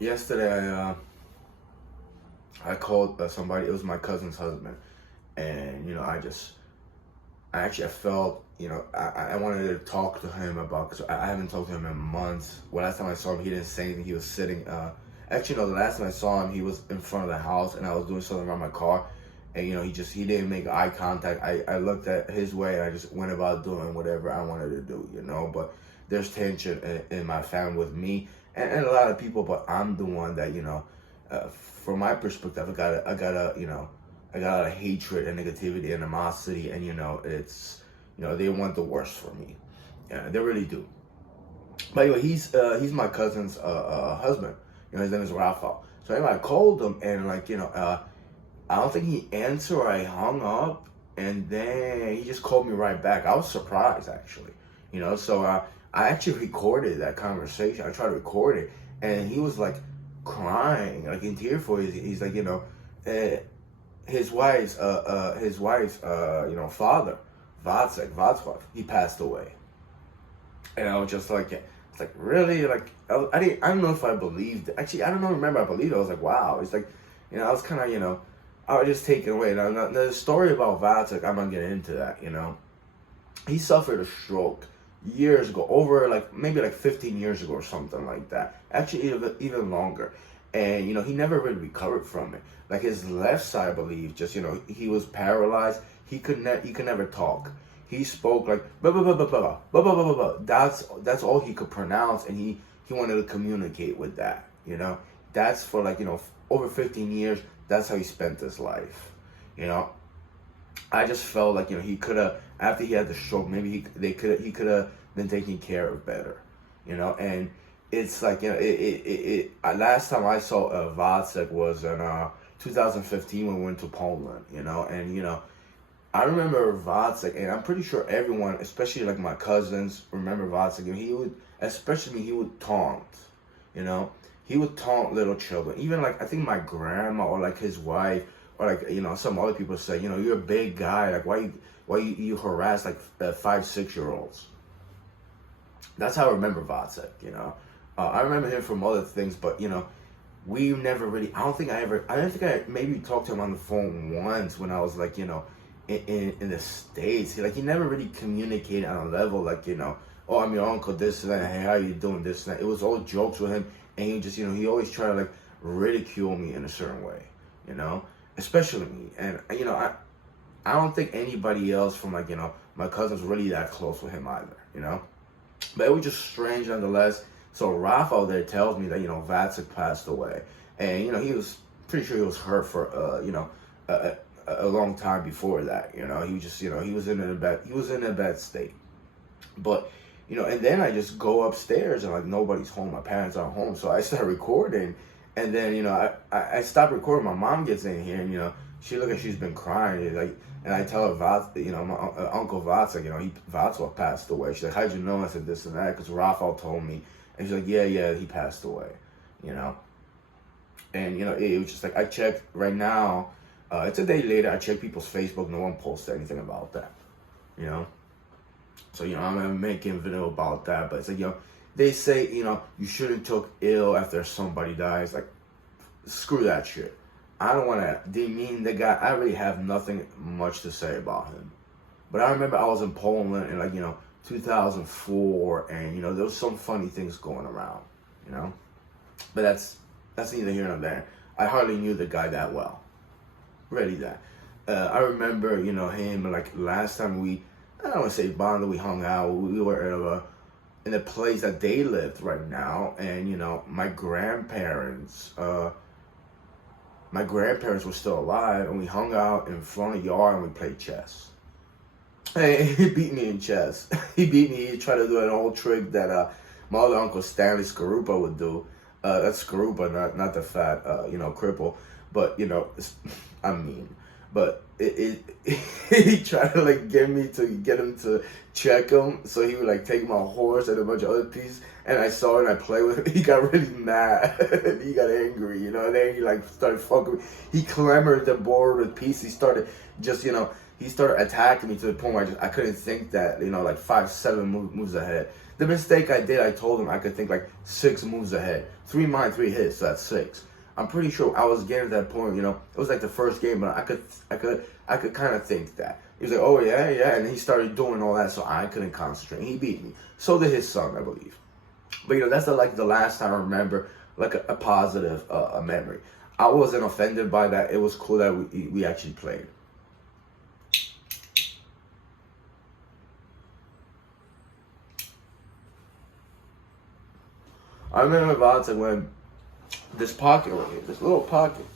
Yesterday, I called somebody. It was my cousin's husband, and I felt, I wanted to talk to him about because I haven't talked to him in months. Well, last time I saw him, he didn't say anything. He was sitting. Actually, no, the last time I saw him, he was in front of the house, and I was doing something around my car, and he didn't make eye contact. I looked at his way, and I just went about doing whatever I wanted to do. But there's tension in my family with me and a lot of people, but I'm the one that from my perspective, I got a lot of hatred and negativity, animosity, and it's they want the worst for me. Yeah, they really do. By the way, he's my cousin's husband. His name is Wacław. So anyway, I called him and I don't think he answered. Or I hung up, and then he just called me right back. I was surprised actually. So I actually recorded that conversation. I tried to record it, and he was like crying, like in tears for it. He's like, his wife's father, Wacław, he passed away. And I was just like, it's like, really? Like, I don't know if I believed it. Actually, I don't know, remember I believed it. I was like, wow. It's like, I was kind of, I was just taken away. Now, the story about Wacław, I'm going to get into that, He suffered a stroke years ago, over maybe 15 years ago or something like that. Actually, even longer. And, he never really recovered from it. Like his left side, I believe, just, he was paralyzed. He could never talk. He spoke like blah blah blah blah blah blah blah blah blah. That's all he could pronounce, and he wanted to communicate with that. That's for over 15 years. That's how he spent his life. I just felt like he could have, after he had the stroke, maybe he could have been taken care of better. And it's like last time I saw Wacek was in 2015 when we went to Poland. And I remember Wacek, and I'm pretty sure everyone, especially like my cousins, remember Wacek. He would, especially me, he would taunt. He would taunt little children. Even I think my grandma or his wife or some other people say, you're a big guy. Like why you harass 5-6-year-olds. That's how I remember Wacek. I remember him from other things, but we never really. I don't think I maybe talked to him on the phone once when I was in the States. He never really communicated on a level oh, I'm your uncle, this and that, hey, how you doing, this and that. It was all jokes with him, and he just, he always tried to ridicule me in a certain way, especially me. And I don't think anybody else from my cousins really that close with him either, But it was just strange nonetheless. So Rafael there tells me that, Wacek passed away, and he was pretty sure he was hurt for a long time before that. He was just, he was in a bad state. But and then I just go upstairs and nobody's home. My parents aren't home, so I start recording, and then I stop recording. My mom gets in here, and she look like she's been crying, and I tell her my Uncle Wacek, Wacław passed away. She's like, how'd you know? I said this and that because Rafael told me, and she's like, yeah, he passed away, and it was just I checked right now. It's a day later. I check people's Facebook. No one posted anything about that. So I'm making a video about that. But it's they say you shouldn't talk ill after somebody dies. Screw that shit. I don't want to demean the guy. I really have nothing much to say about him. But I remember I was in Poland in 2004, and there was some funny things going around. But that's neither here nor there. I hardly knew the guy that well. Really that. I remember, him, last time I don't want to say bonded, we hung out, we were in a place that they lived right now, and, my grandparents were still alive, and we hung out in front of the yard, and we played chess. Hey, he beat me in chess. He tried to do an old trick that my other uncle Stanley Skarupa would do. That's Skarupa, not the fat, cripple. But I'm mean. But he tried to get him to check him, so he would take my horse and a bunch of other pieces. And I saw it and I played with him. He got really mad. He got angry, and then he started fucking me. He clamored the board with pieces. He started he started attacking me to the point where I couldn't think that 5-7 moves ahead. The mistake I did, I told him I could think like 6 moves ahead. 3 mine, 3 hits, so that's 6. I'm pretty sure I was getting to that point, you know, it was like the first game, but I could kind of think that. He was like, oh yeah, yeah, and he started doing all that, so I couldn't concentrate. He beat me. So did his son, I believe. But you know, that's the last time I remember like a positive memory. I wasn't offended by that. It was cool that we actually played. I remember Wacław when this pocket right here, this little pocket,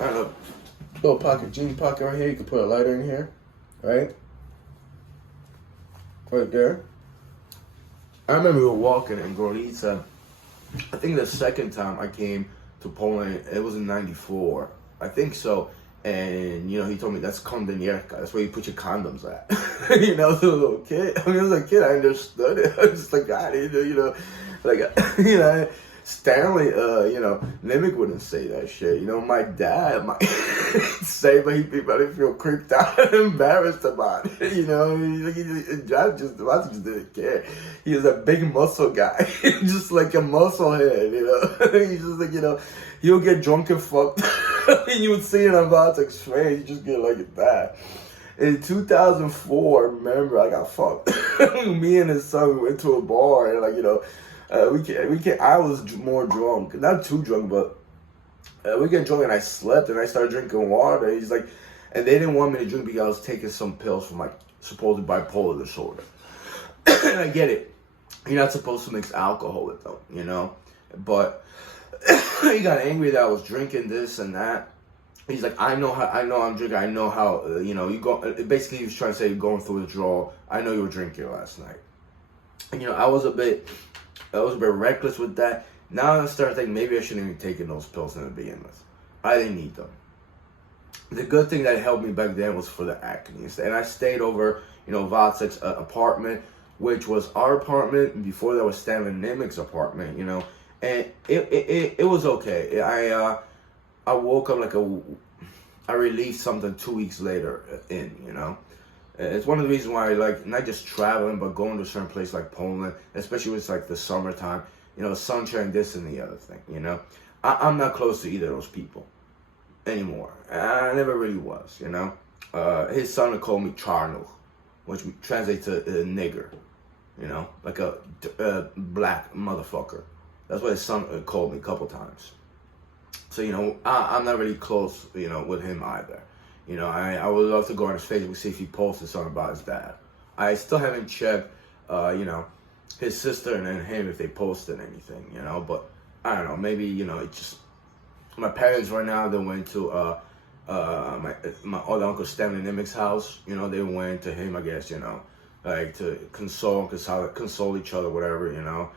I don't know, little pocket, jean pocket right here. You can put a lighter in here, right? Right there. I remember we were walking in Gorica. I think the second time I came to Poland, it was in '94. I think so. And, you know, he told me that's kondonierka. That's where you put your condoms at. You know, as a little kid. I mean, as a kid, I understood it. I was just like, God, you know, like, you know, Stanley, you know, Nimick wouldn't say that shit. You know, my dad might say, but he'd probably feel creeped out and embarrassed about it. You know, John just didn't care. He was a big muscle guy, just like a muscle head, you know. He's just like, you know, he'll get drunk and fucked. You would see it on Wacław's face. You just get like that. In 2004, remember, I got fucked. Me and his son went to a bar and, like, you know, I was more drunk, not too drunk, but we get drunk and I slept and I started drinking water. He's like, and they didn't want me to drink because I was taking some pills for my supposed bipolar disorder. And I get it. You're not supposed to mix alcohol with them, you know, but he got angry that I was drinking this and that. He's like, I know I'm drinking. I know how, you know, you go. Basically, he was trying to say you're going through withdrawal. I know you were drinking last night. And, you know, I was a bit reckless with that. Now I started thinking maybe I shouldn't even taken those pills in the begin with. I didn't need them. The good thing that helped me back then was for the acne. And I stayed over, you know, Wacław's apartment, which was our apartment. Before that was Stanley Nimick's apartment, you know. And it was okay. I woke up I released something 2 weeks later you know. It's one of the reasons why I like not just traveling, but going to a certain place like Poland, especially when it's like the summertime, you know, sunshine, this and the other thing, you know. I'm not close to either of those people anymore. I never really was, you know. His son would call me Charnuch, which translates to nigger, you know, like a black motherfucker. That's what his son called me a couple times. So, you know, I'm not really close, you know, with him either. You know, I would love to go on his Facebook, see if he posted something about his dad. I still haven't checked, you know, his sister and then him if they posted anything, you know. But, I don't know, maybe, you know, it's just, my parents right now, they went to my other Uncle Stanley Nimick's house. You know, they went to him, I guess, you know, like to console each other, whatever, you know.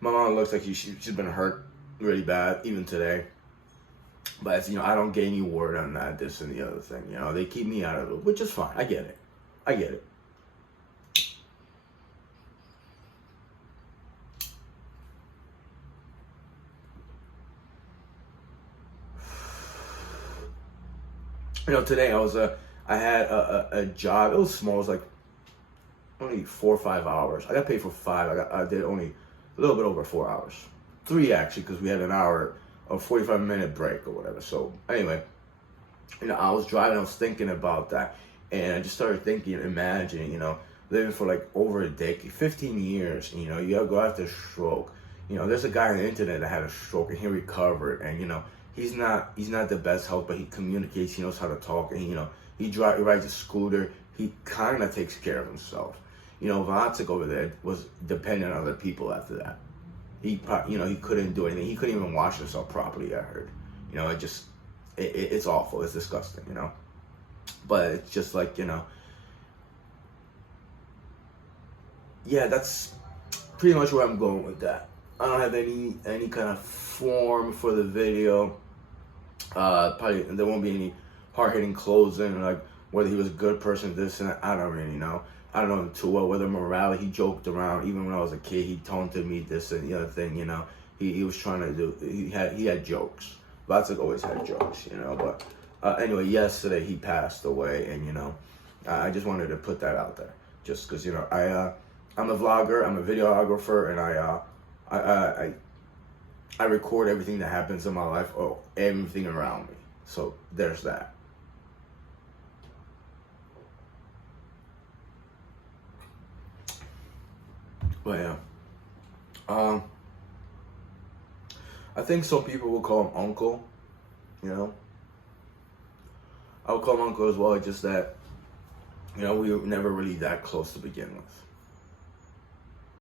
My mom looks like she's been hurt really bad, even today. But, you know, I don't get any word on that, this and the other thing. You know, they keep me out of it, which is fine. I get it. I get it. You know, today I had a job. It was small. It was like only 4 or 5 hours. I got paid for 5. I did only a little bit over 4 hours. 3 actually, because we had an hour or 45-minute break or whatever. So anyway, you know, I was driving, I was thinking about that, and I just started thinking, imagining, you know, living for like over a decade, 15 years, and, you know, you gotta go after a stroke. You know, there's a guy on the internet that had a stroke and he recovered, and, you know, he's not the best health, but he communicates, he knows how to talk, and, you know, he rides a scooter, he kind of takes care of himself. You know, Wacław over there was dependent on other people after that. He couldn't do anything. He couldn't even wash himself properly, I heard. You know, it's awful. It's disgusting, you know. But it's just like, you know. Yeah, that's pretty much where I'm going with that. I don't have any kind of form for the video. Probably there won't be any hard-hitting closing, like whether he was a good person, this and that. I don't really know. I don't know him too well, whether morality, he joked around. Even when I was a kid, he taunted me, this and the other thing, you know. He was trying to do, he had jokes. Wacław always had jokes, you know. But anyway, yesterday he passed away, and, you know, I just wanted to put that out there. Just because, you know, I'm a vlogger, I'm a videographer, and I record everything that happens in my life or everything around me. So there's that. But yeah. I think some people will call him uncle, you know. I would call him uncle as well, just that, you know, we were never really that close to begin with.